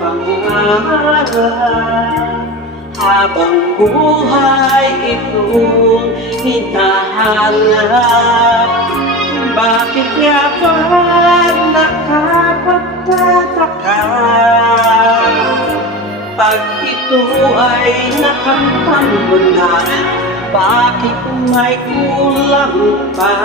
pangarap habang buhay itong hinahanap. Bakit nga ba nakapagtataka pag ito ay nakamtan mo na? Bakit may kulang pa?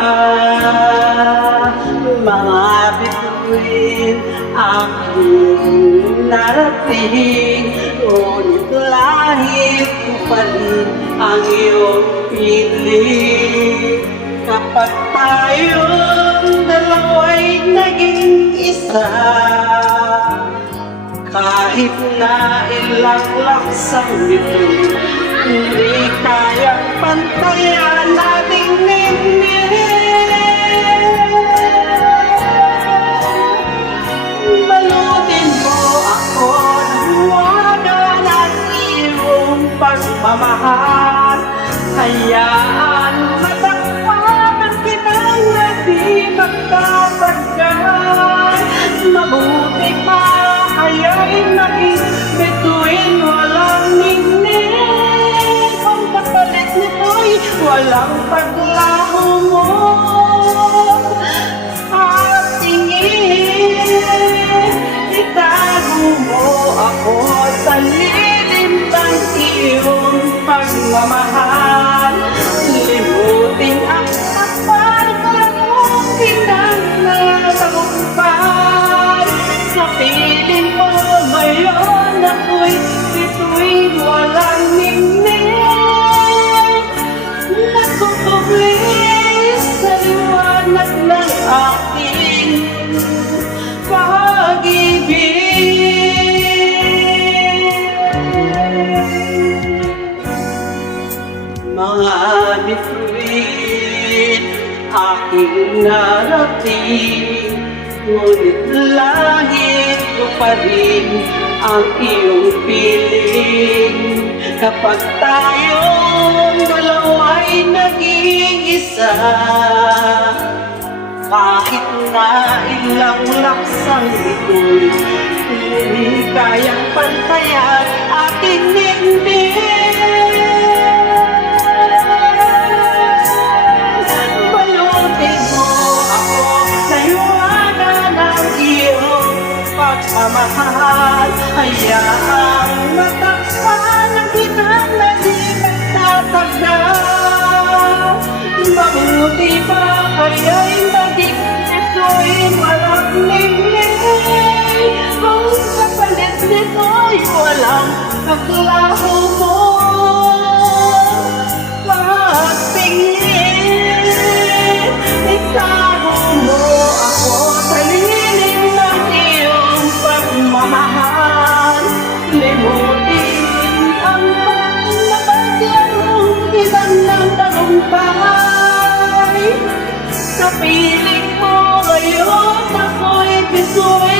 Mga bituin aking narating, ngunit lahit ko pa rin ang iyong piling. Kapag tayong dalawa'y naging isa, kahit na ilang laksang bituin, hindi kayang pantayan nating ningning. Balutin mo ako ng wagan at iyong pagmamahal. Hayaan matakpakan kitang na di magtatagal. Mabuti pa kaya'y maging bituin walang ningning. Kung kapalit nito'y walang paglaho mo at tingin. Itago mo ako sa lilim ng iyong pagmamahal. Limutin ang pagpapalong pinagtagumpay. Sa piling mo ngayon ako'y bituin walang ningning. Nagtutubli sa liwanag ng aking pag-ibig. Mga bituin aking narating, ngunit lahit ko pa rin ang iyong piling. Kapag tayong dalawa'y naging isa, kahit na ilang laksang ito'y hindi kayang pantayan aking ningning. Balutin mo ako sa liwanag ng iyong pagmamahal. Hayaang matakpan ang kitang na di magtatagal. Mabuti pa kaya'y maging bituin walang ningning. Kung kapalit nito'y walang paglaho mo at tingin. Itago mo ako sa lilim ng iyong pagmamahal. Limutin ang paglabagyang kitang ng tagumpay. Sa piling mo ngayon ako'y bituin